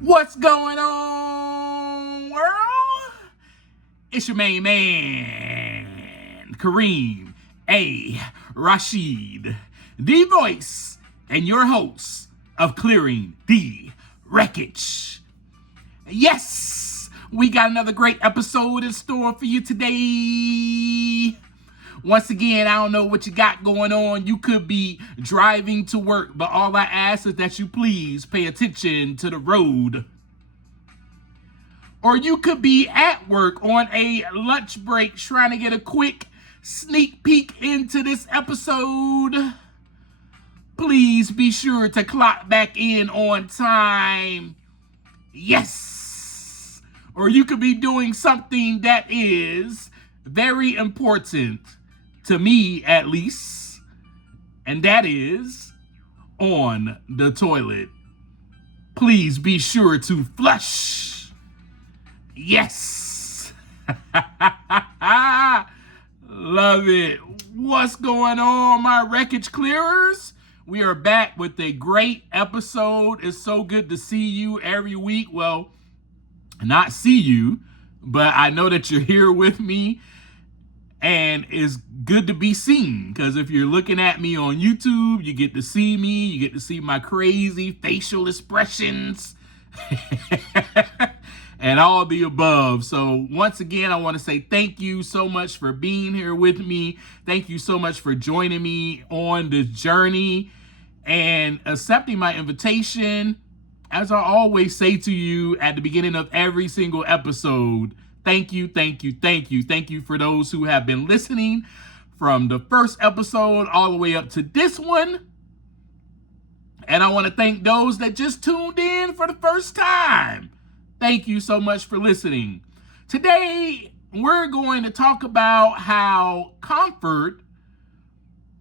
What's going on, world? It's your main man, Kareem, Rashed, the voice and your host of Clearing the Wreckage. Yes, we got another great episode in store for you today. Once again, I don't know what you got going on. You could be driving to work, but all I ask is that you please pay attention to the road. Or you could be at work on a lunch break trying to get a quick sneak peek into this episode. Please be sure to clock back in on time. Yes. Or you could be doing something that is very important to me, at least, and that is on the toilet. Please be sure to flush. Yes. Love it. What's going on, my Wreckage Clearers? We are back with a great episode. It's so good to see you every week. Well, not see you, but I know that you're here with me. And it's good to be seen, because if you're looking at me on YouTube, you get to see me, you get to see my crazy facial expressions and all the above. So once again, I want to say thank you so much for being here with me. Thank you so much for joining me on this journey and accepting my invitation. As I always say to you at the beginning of every single episode, thank you, thank you, thank you. Thank you for those who have been listening from the first episode all the way up to this one. And I want to thank those that just tuned in for the first time. Thank you so much for listening. Today, we're going to talk about how comfort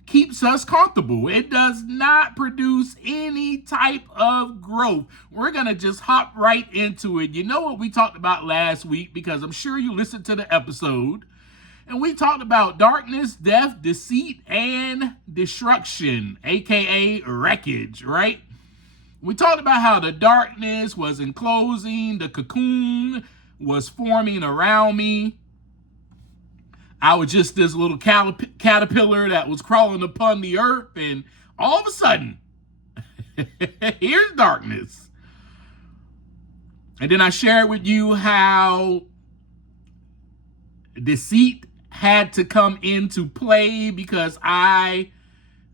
keeps us comfortable. It does not produce any type of growth. We're going to just hop right into it. You know what we talked about last week, because I'm sure you listened to the episode. And we talked about darkness, death, deceit, and destruction, aka wreckage, right? We talked about how the darkness was enclosing, the cocoon was forming around me. I was just this little caterpillar that was crawling upon the earth, and all of a sudden, here's darkness. And then I shared with you how deceit had to come into play because I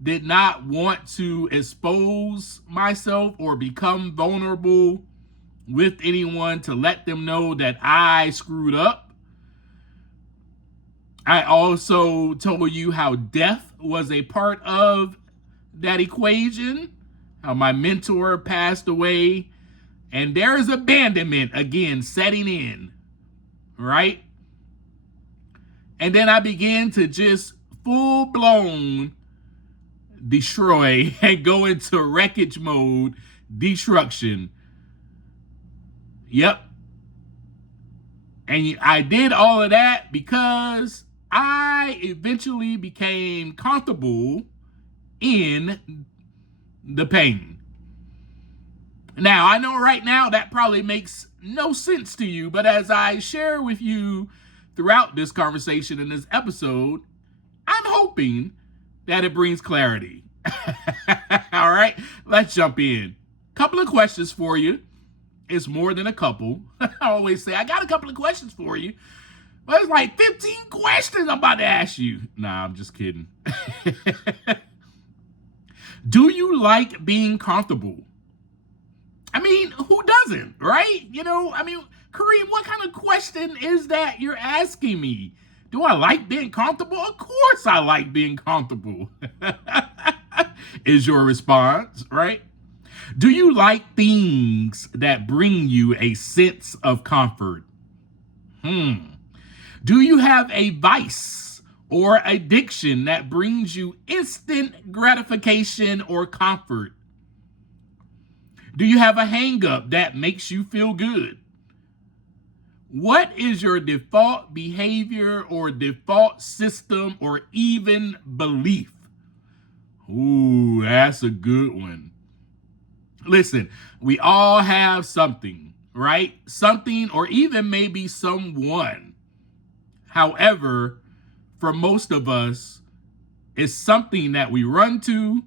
did not want to expose myself or become vulnerable with anyone to let them know that I screwed up. I also told you how death was a part of that equation, how my mentor passed away, and there is abandonment again setting in, right? And then I began to just full-blown destroy and go into wreckage mode, destruction. Yep. And I did all of that because I eventually became comfortable in the pain. Now, I know right now that probably makes no sense to you, but as I share with you throughout this conversation in this episode, I'm hoping that it brings clarity. All right, let's jump in. Couple of questions for you. It's more than a couple. I always say, I got a couple of questions for you. But it's like 15 questions I'm about to ask you. Nah, I'm just kidding. Do you like being comfortable? I mean, who doesn't, right? You know, I mean, Kareem, what kind of question is that you're asking me? Do I like being comfortable? Of course I like being comfortable. Is your response, right? Do you like things that bring you a sense of comfort? Do you have a vice or addiction that brings you instant gratification or comfort? Do you have a hang-up that makes you feel good? What is your default behavior or default system or even belief? Ooh, that's a good one. Listen, we all have something, right? Something, or even maybe someone. However, for most of us, it's something that we run to,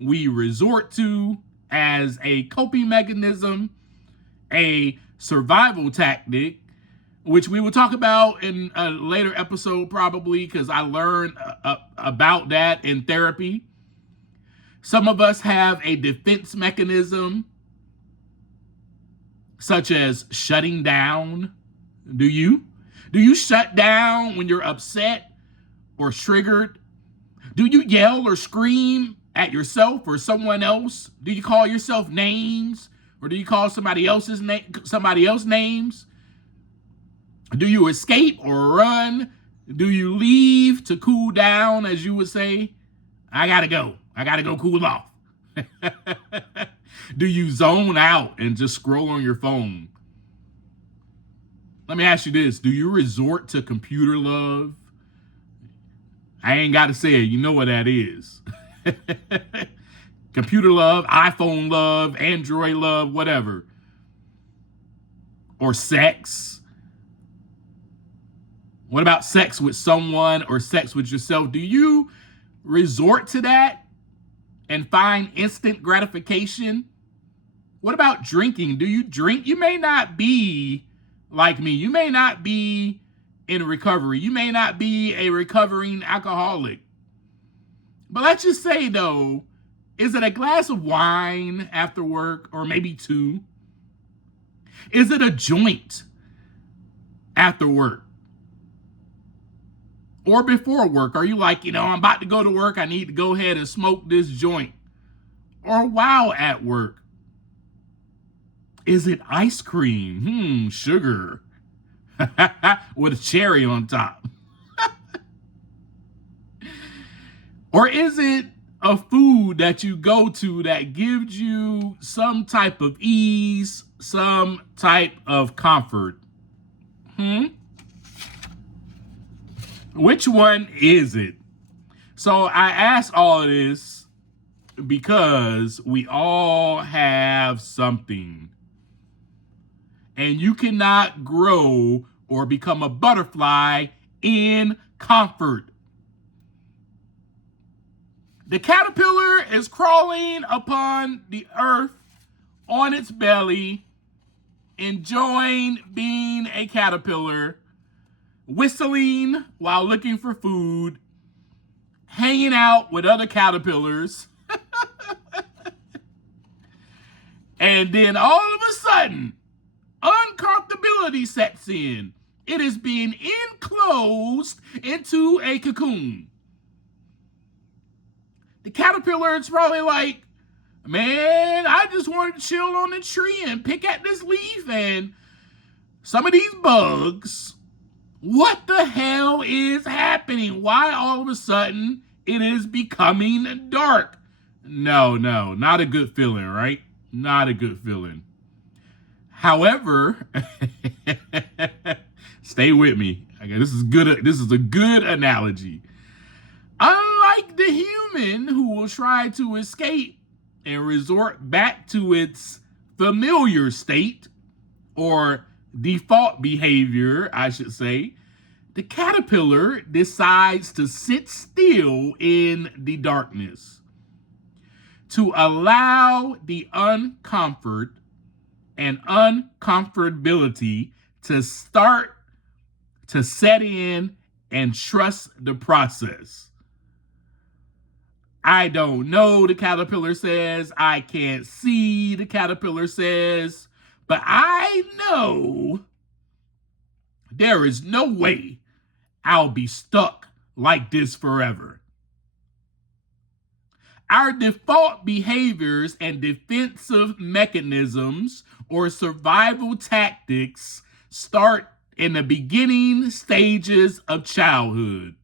we resort to as a coping mechanism, a survival tactic, which we will talk about in a later episode probably, because I learned about that in therapy. Some of us have a defense mechanism, such as shutting down. Do you? Do you shut down when you're upset or triggered? Do you yell or scream at yourself or someone else? Do you call yourself names, or do you call somebody else names? Do you escape or run? Do you leave to cool down, as you would say? I gotta go cool off. Do you zone out and just scroll on your phone? Let me ask you this. Do you resort to computer love? I ain't got to say it. You know what that is. Computer love, iPhone love, Android love, whatever. Or sex. What about sex with someone or sex with yourself? Do you resort to that and find instant gratification? What about drinking? Do you drink? You may not be like me. You may not be in recovery. You may not be a recovering alcoholic. But let's just say, though, is it a glass of wine after work, or maybe two? Is it a joint after work? Or before work? Are you like, I'm about to go to work, I need to go ahead and smoke this joint? Or while at work? Is it ice cream? Sugar. With a cherry on top. Or is it a food that you go to that gives you some type of ease, some type of comfort? Which one is it? So I ask all of this because we all have something. And you cannot grow or become a butterfly in comfort. The caterpillar is crawling upon the earth on its belly, enjoying being a caterpillar, whistling while looking for food, hanging out with other caterpillars. And then all of a sudden, uncomfortability sets in. It is being enclosed into a cocoon. The caterpillar is probably like, man, I just wanted to chill on the tree and pick at this leaf and some of these bugs. What the hell is happening? Why all of a sudden it is becoming dark? No, not a good feeling, right? Not a good feeling. However, stay with me. Okay, this is good. This is a good analogy. Unlike the human who will try to escape and resort back to its familiar state, or default behavior, I should say, the caterpillar decides to sit still in the darkness to allow the uncomfort and uncomfortability to start to set in and trust the process. I don't know, the caterpillar says. I can't see, the caterpillar says. But I know there is no way I'll be stuck like this forever. Our default behaviors and defensive mechanisms or survival tactics start in the beginning stages of childhood.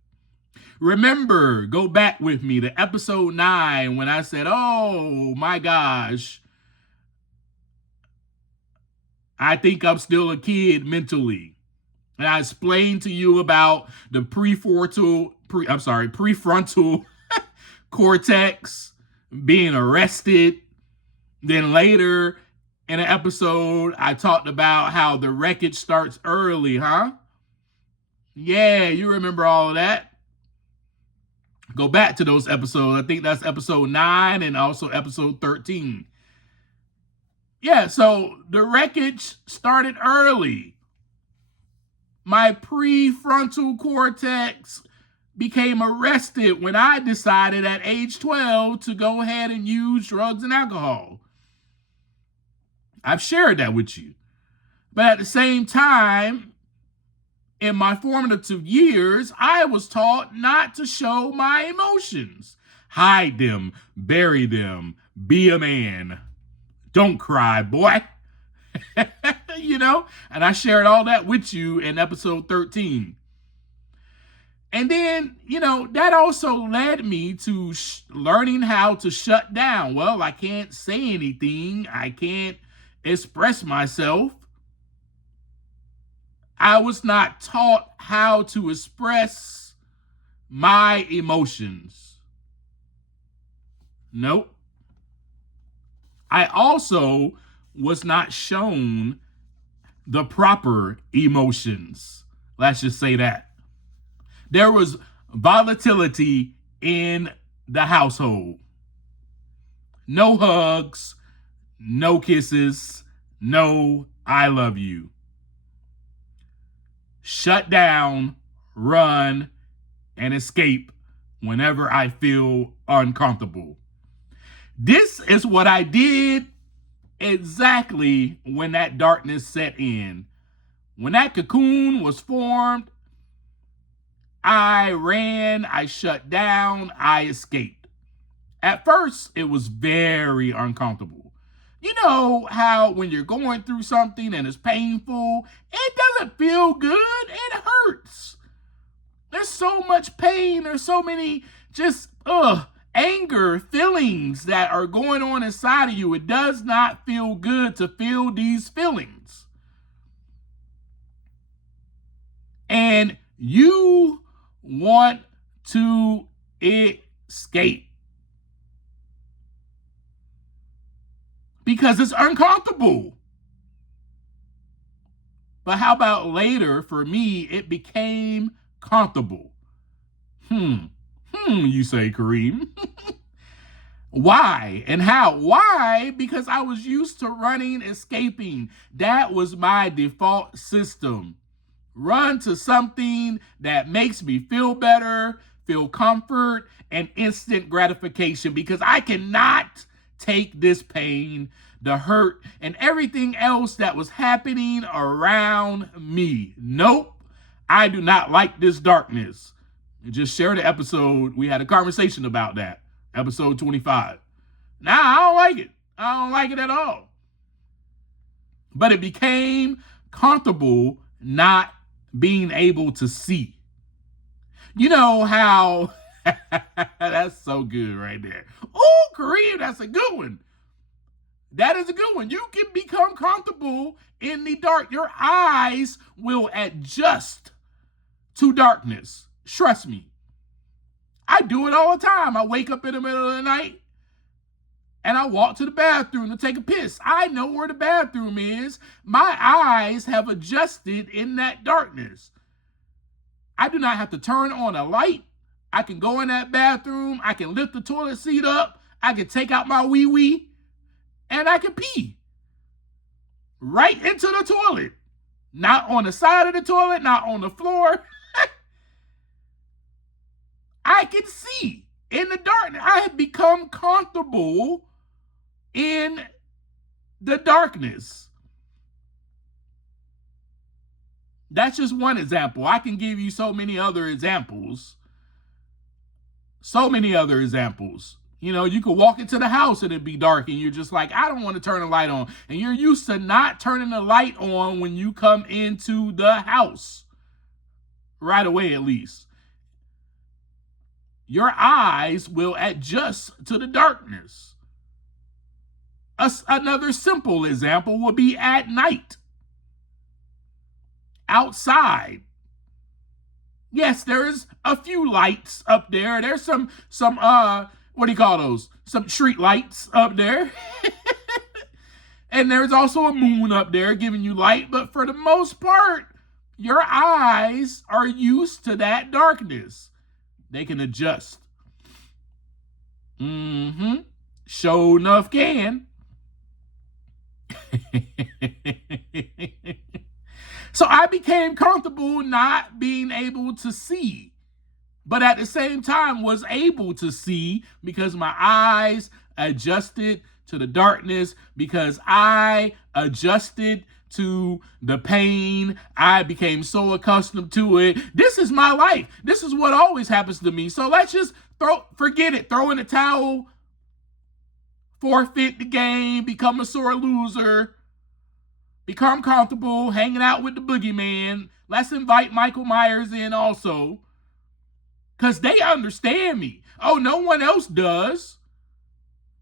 Remember, go back with me to episode 9 when I said, oh my gosh, I think I'm still a kid mentally. And I explained to you about the prefrontal cortex being arrested Then later in an episode, I talked about how the wreckage starts early, huh? Yeah, you remember all of that. Go back to those episodes. I think that's episode 9 and also episode 13. Yeah, so the wreckage started early. My prefrontal cortex became arrested when I decided at age 12 to go ahead and use drugs and alcohol. I've shared that with you. But at the same time, in my formative years, I was taught not to show my emotions. Hide them, bury them, be a man. Don't cry, boy. You know? And I shared all that with you in episode 13. And then, that also led me to learning how to shut down. Well, I can't say anything. I can't express myself. I was not taught how to express my emotions. Nope. I also was not shown the proper emotions. Let's just say that. There was volatility in the household. No hugs, no kisses, no I love you. Shut down, run, and escape whenever I feel uncomfortable. This is what I did exactly when that darkness set in. When that cocoon was formed, I ran, I shut down, I escaped. At first, it was very uncomfortable. You know how when you're going through something and it's painful, it doesn't feel good, it hurts. There's so much pain, there's so many just anger feelings that are going on inside of you. It does not feel good to feel these feelings. And you want to escape because it's uncomfortable. But how about later, for me, it became comfortable. You say, Kareem. Why and how? Why? Because I was used to running, escaping. That was my default system. Run to something that makes me feel better, feel comfort, and instant gratification, because I cannot take this pain, the hurt, and everything else that was happening around me. Nope, I do not like this darkness. Just share the episode. We had a conversation about that. Episode 25. Now, I don't like it. I don't like it at all. But it became comfortable not being able to see. You know how, that's so good right there. Oh, Kareem, that's a good one. That is a good one. You can become comfortable in the dark. Your eyes will adjust to darkness. Trust me. I do it all the time. I wake up in the middle of the night and I walk to the bathroom to take a piss. I know where the bathroom is. My eyes have adjusted in that darkness. I do not have to turn on a light. I can go in that bathroom. I can lift the toilet seat up. I can take out my wee-wee and I can pee right into the toilet. Not on the side of the toilet, not on the floor. I can see in the darkness. I have become comfortable in the darkness. That's just one example. I can give you so many other examples. So many other examples. You know, you could walk into the house and it'd be dark and you're just like, I don't want to turn the light on. And you're used to not turning the light on when you come into the house. Right away, at least. Your eyes will adjust to the darkness. Another simple example would be at night. Outside. Yes, there's a few lights up there. There's some what do you call those? Some street lights up there. And there's also a moon up there giving you light, but for the most part, your eyes are used to that darkness. They can adjust. Sure enough can. So I became comfortable not being able to see, but at the same time was able to see because my eyes adjusted to the darkness, because I adjusted to the pain. I became so accustomed to it. This is my life. This is what always happens to me. So let's just forget it. Throw in the towel, forfeit the game, become a sore loser, become comfortable hanging out with the boogeyman. Let's invite Michael Myers in also, because they understand me. Oh, no one else does.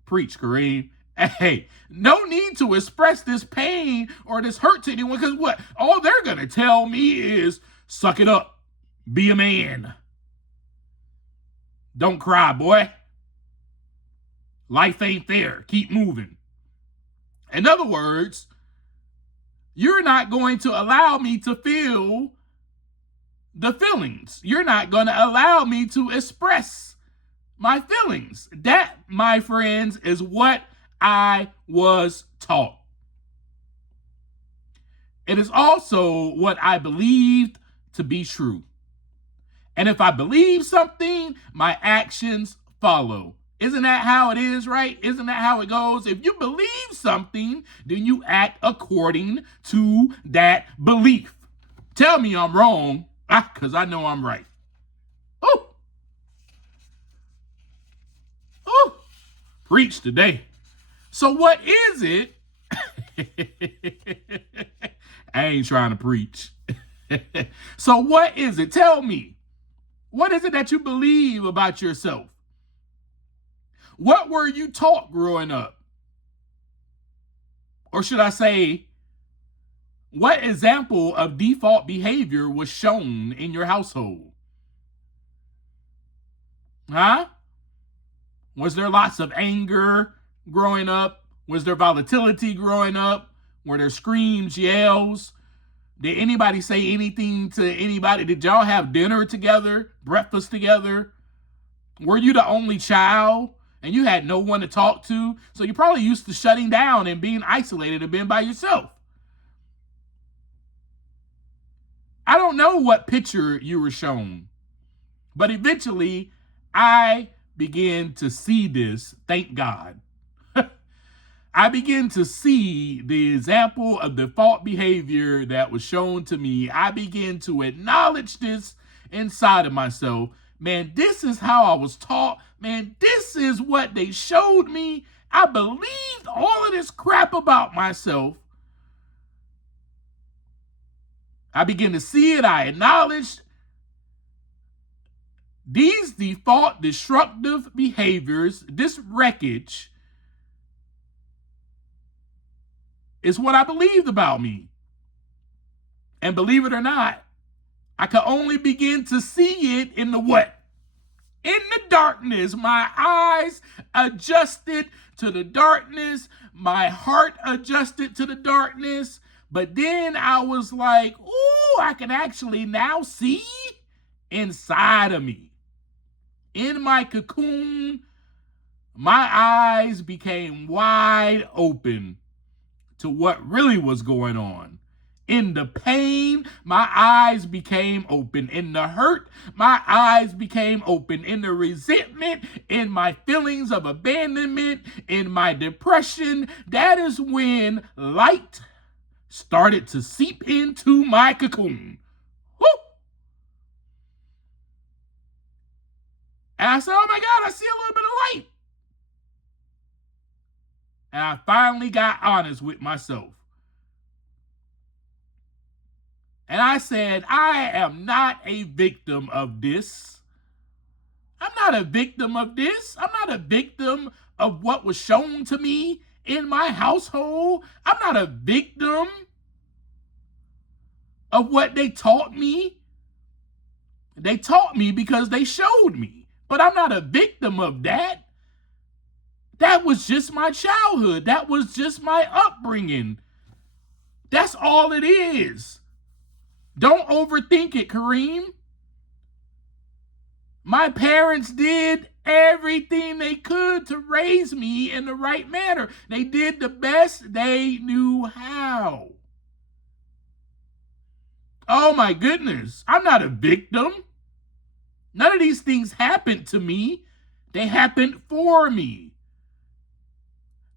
Preach, Kareem. Hey, no need to express this pain or this hurt to anyone, because what? All they're going to tell me is, suck it up. Be a man. Don't cry, boy. Life ain't fair. Keep moving. In other words, you're not going to allow me to feel the feelings. You're not going to allow me to express my feelings. That, my friends, is what I was taught. It is also what I believed to be true. And if I believe something, my actions follow. Isn't that how it is, right? Isn't that how it goes? If you believe something, then you act according to that belief. Tell me I'm wrong, because I know I'm right. Oh, preach today. So what is it? I ain't trying to preach. So what is it? Tell me. What is it that you believe about yourself? What were you taught growing up? Or should I say, what example of default behavior was shown in your household? Huh? Was there lots of anger growing up? Was there volatility growing up? Were there screams, yells? Did anybody say anything to anybody? Did y'all have dinner together, breakfast together? Were you the only child and you had no one to talk to? So you're probably used to shutting down and being isolated and being by yourself. I don't know what picture you were shown, but eventually I began to see this, thank God. I began to see the example of default behavior that was shown to me. I began to acknowledge this inside of myself. Man, this is how I was taught. Man, this is what they showed me. I believed all of this crap about myself. I began to see it. I acknowledged these default destructive behaviors, this wreckage, is what I believed about me. And believe it or not, I could only begin to see it in the what? In the darkness. My eyes adjusted to the darkness. My heart adjusted to the darkness. But then I was like, ooh, I can actually now see inside of me. In my cocoon, my eyes became wide open to what really was going on. In the pain, my eyes became open. In the hurt, my eyes became open. In the resentment, in my feelings of abandonment, in my depression, that is when light started to seep into my cocoon. Woo! And I said, oh my God, I see a little bit of light. And I finally got honest with myself. And I said, I am not a victim of this. I'm not a victim of this. I'm not a victim of what was shown to me in my household. I'm not a victim of what they taught me. They taught me because they showed me. But I'm not a victim of that. That was just my childhood. That was just my upbringing. upbringing. That's all it is. Don't overthink it, Kareem. My parents did everything they could to raise me in the right manner. They did the best they knew how. Oh my goodness, I'm not a victim. None of these things happened to me. They happened for me.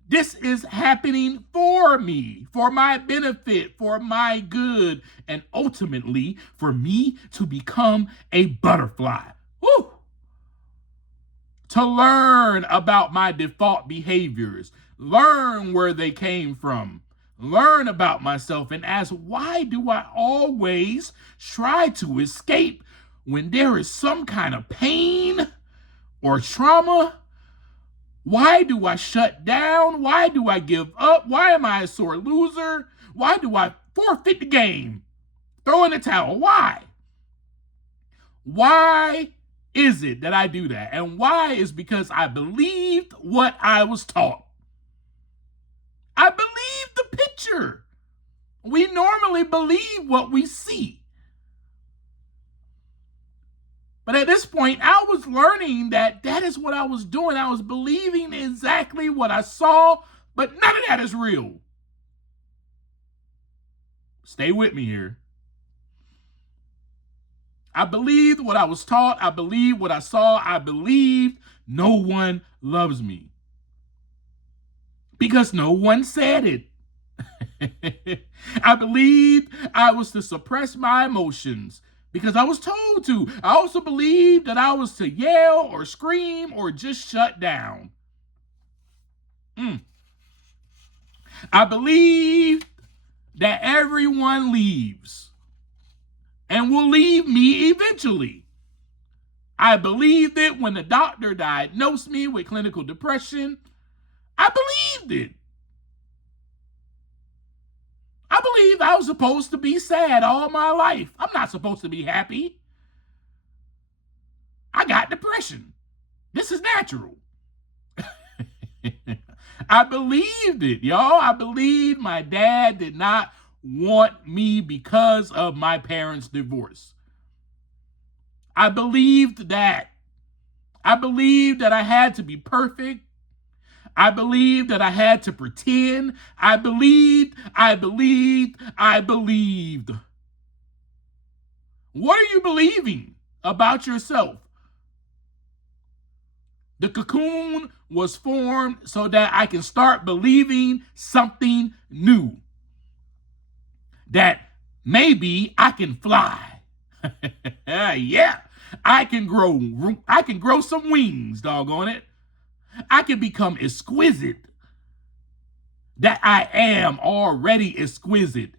This is happening for me, for my benefit, for my good, and ultimately for me to become a butterfly. Woo! To learn about my default behaviors, learn where they came from, learn about myself, and ask, why do I always try to escape when there is some kind of pain or trauma? Why do I shut down? Why do I give up? Why am I a sore loser? Why do I forfeit the game? Throw in the towel. Why? Why is it that I do that? And why is because I believed what I was taught. I believed the picture. We normally believe what we see. But at this point, I was learning that that is what I was doing. I was believing exactly what I saw, but none of that is real. Stay with me here. I believed what I was taught. I believed what I saw. I believed no one loves me. Because no one said it. I believed I was to suppress my emotions because I was told to. I also believed that I was to yell or scream or just shut down. I believed that everyone leaves and will leave me eventually. I believed it when the doctor diagnosed me with clinical depression. I believed it. I believed I was supposed to be sad all my life. I'm not supposed to be happy. I got depression. This is natural. I believed it, y'all. I believed my dad did not want me because of my parents' divorce. I believed that. I believed that I had to be perfect. I believed that I had to pretend. I believed. What are you believing about yourself? The cocoon was formed so that I can start believing something new. That maybe I can fly. Yeah, I can grow some wings, doggone it. I can become exquisite. That I am already exquisite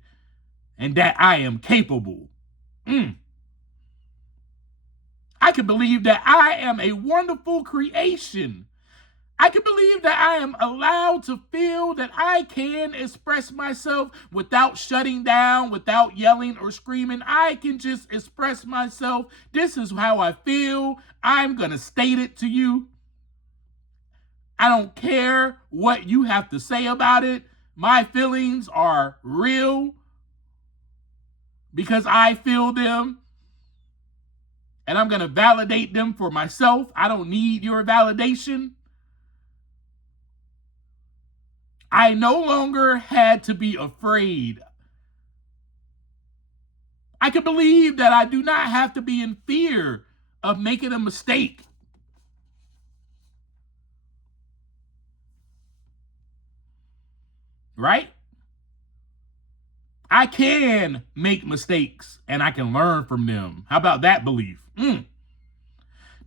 and that I am capable. I can believe that I am a wonderful creation. I can believe that I am allowed to feel that I can express myself without shutting down, without yelling or screaming. I can just express myself. This is how I feel. I'm going to state it to you. I don't care what you have to say about it. My feelings are real because I feel them. And I'm going to validate them for myself. I don't need your validation. I no longer had to be afraid. I can believe that I do not have to be in fear of making a mistake. Right? I can make mistakes and I can learn from them. How about that belief?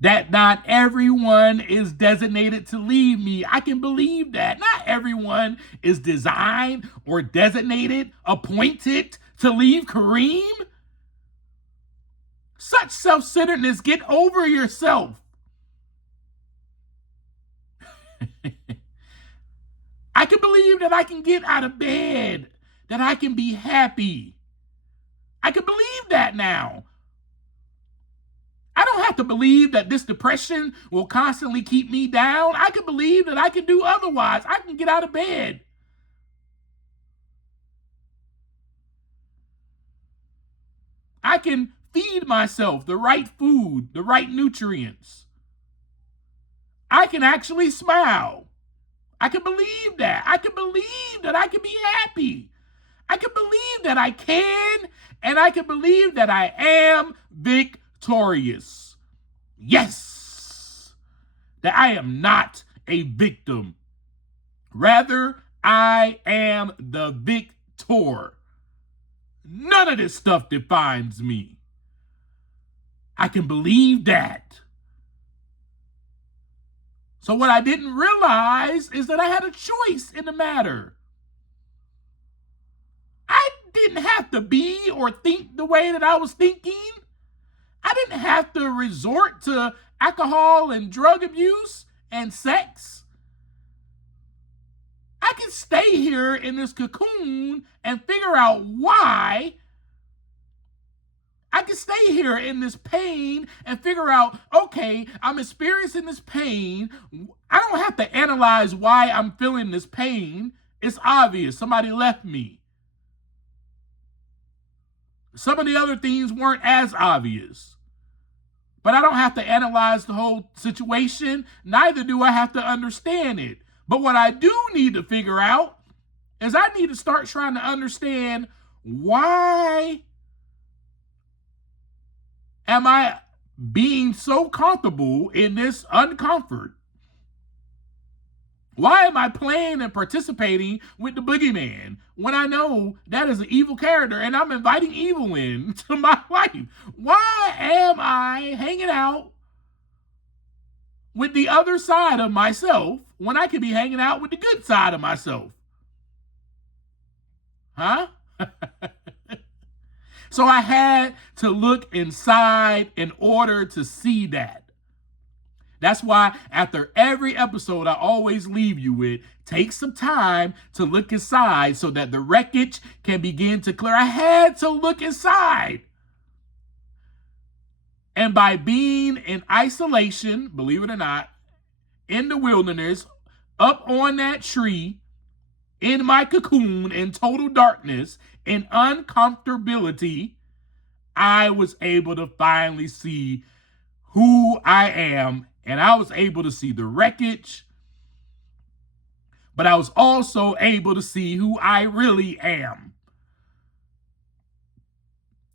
That not everyone is designated to leave me. I can believe that. Not everyone is designed or designated, appointed to leave Kareem. Such self-centeredness, get over yourself. I can believe that I can get out of bed, that I can be happy. I can believe that now. I don't have to believe that this depression will constantly keep me down. I can believe that I can do otherwise. I can get out of bed. I can feed myself the right food, the right nutrients, I can actually smile. I can believe that. I can believe that I can be happy. I can believe that I can, and I can believe that I am victorious. Yes, that I am not a victim. Rather, I am the victor. None of this stuff defines me. I can believe that. So what I didn't realize is that I had a choice in the matter. I didn't have to be or think the way that I was thinking. I didn't have to resort to alcohol and drug abuse and sex. I can stay here in this cocoon and figure out why. I can stay here in this pain and figure out, okay, I'm experiencing this pain. I don't have to analyze why I'm feeling this pain. It's obvious. Somebody left me. Some of the other things weren't as obvious. But I don't have to analyze the whole situation. Neither do I have to understand it. But what I do need to figure out is I need to start trying to understand, why am I being so comfortable in this uncomfort? Why am I playing and participating with the boogeyman when I know that is an evil character and I'm inviting evil into my life? Why am I hanging out with the other side of myself when I could be hanging out with the good side of myself? Huh? So I had to look inside in order to see that. That's why after every episode, I always leave you with, take some time to look inside so that the wreckage can begin to clear. I had to look inside. And by being in isolation, believe it or not, in the wilderness, up on that tree, in my cocoon, in total darkness, in uncomfortability, I was able to finally see who I am. And I was able to see the wreckage, but I was also able to see who I really am.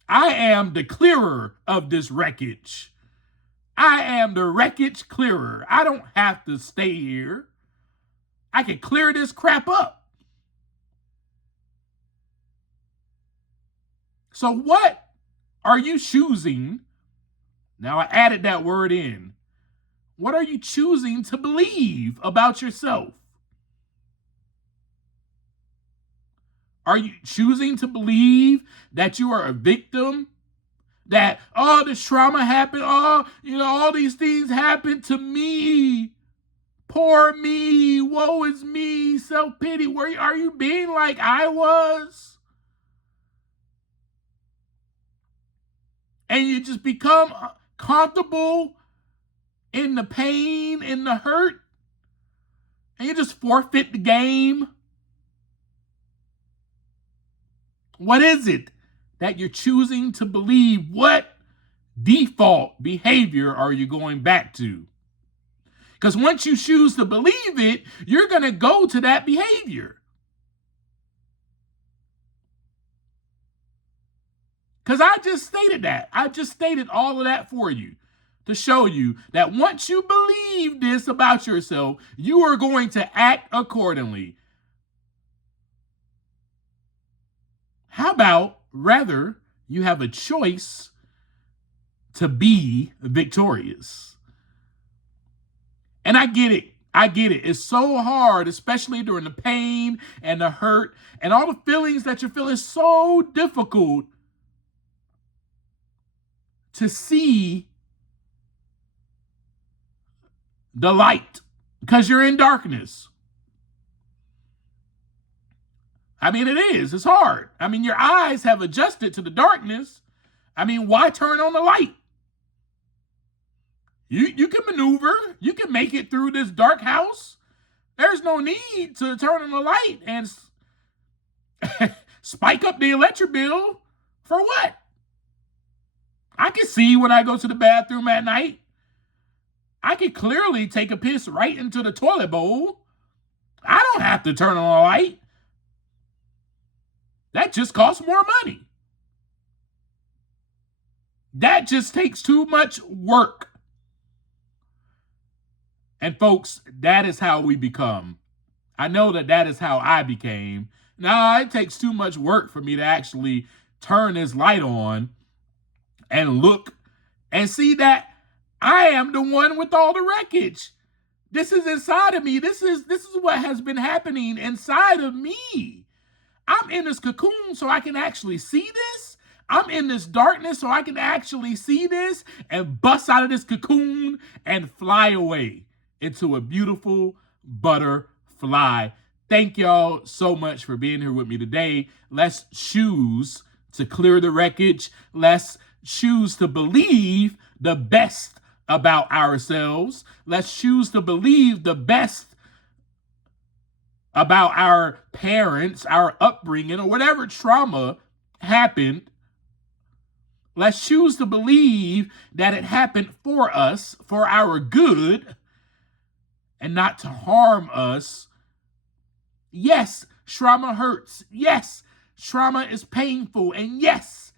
I am the clearer of this wreckage. I am the wreckage clearer. I don't have to stay here. I can clear this crap up. So what are you choosing? Now I added that word in. What are you choosing to believe about yourself? Are you choosing to believe that you are a victim? That, oh, this trauma happened. Oh, all these things happened to me. Poor me. Woe is me. Self-pity. Are you being like I was? And you just become comfortable in the pain, in the hurt, and you just forfeit the game? What is it that you're choosing to believe? What default behavior are you going back to? Because once you choose to believe it, you're going to go to that behavior. Because I just stated that. I just stated all of that for you, to show you that once you believe this about yourself, you are going to act accordingly. How about rather you have a choice to be victorious? And I get it. It's so hard, especially during the pain and the hurt and all the feelings that you're feeling. It's so difficult to see the light because you're in darkness. I mean, it is. It's hard. I mean, your eyes have adjusted to the darkness. I mean, why turn on the light? You can maneuver. You can make it through this dark house. There's no need to turn on the light and spike up the electric bill for what? I can see when I go to the bathroom at night. I can clearly take a piss right into the toilet bowl. I don't have to turn on a light. That just costs more money. That just takes too much work. And folks, that is how we become. I know that is how I became. Now, it takes too much work for me to actually turn this light on and look and see that I am the one with all the wreckage. This is inside of me. This is what has been happening inside of me. I'm in this cocoon so I can actually see this. I'm in this darkness so I can actually see this and bust out of this cocoon and fly away into a beautiful butterfly. Thank y'all so much for being here with me today. Let's choose to clear the wreckage. Let's choose to believe the best about ourselves. Let's choose to believe the best about our parents, our upbringing, or whatever trauma happened. Let's choose to believe that it happened for us, for our good, and not to harm us. Yes, trauma hurts. Yes, trauma is painful. And yes,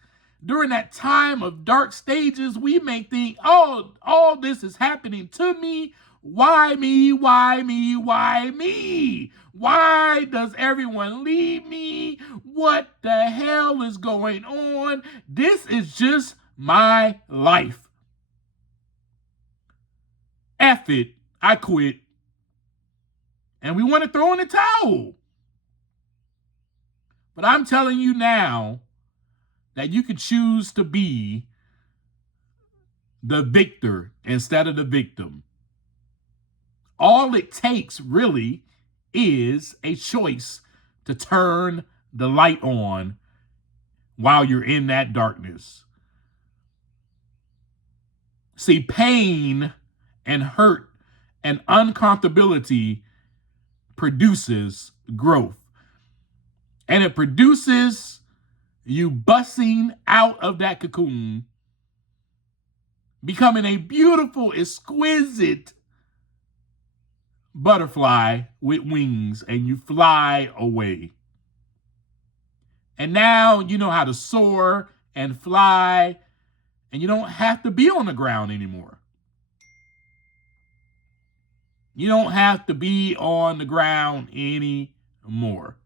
during that time of dark stages, we may think, oh, all this is happening to me. Why me? Why me? Why me? Why does everyone leave me? What the hell is going on? This is just my life. F it. I quit. And we want to throw in the towel. But I'm telling you now that you could choose to be the victor instead of the victim. All it takes really is a choice to turn the light on while you're in that darkness. See, pain and hurt and uncomfortability produces growth. And it produces you busting out of that cocoon, becoming a beautiful, exquisite butterfly with wings, and you fly away. And now you know how to soar and fly, and you don't have to be on the ground anymore. You don't have to be on the ground anymore.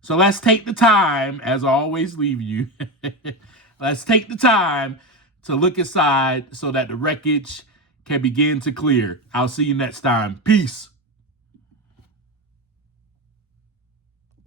So let's take the time, as I always leave you, let's take the time to look inside so that the wreckage can begin to clear. I'll see you next time. Peace.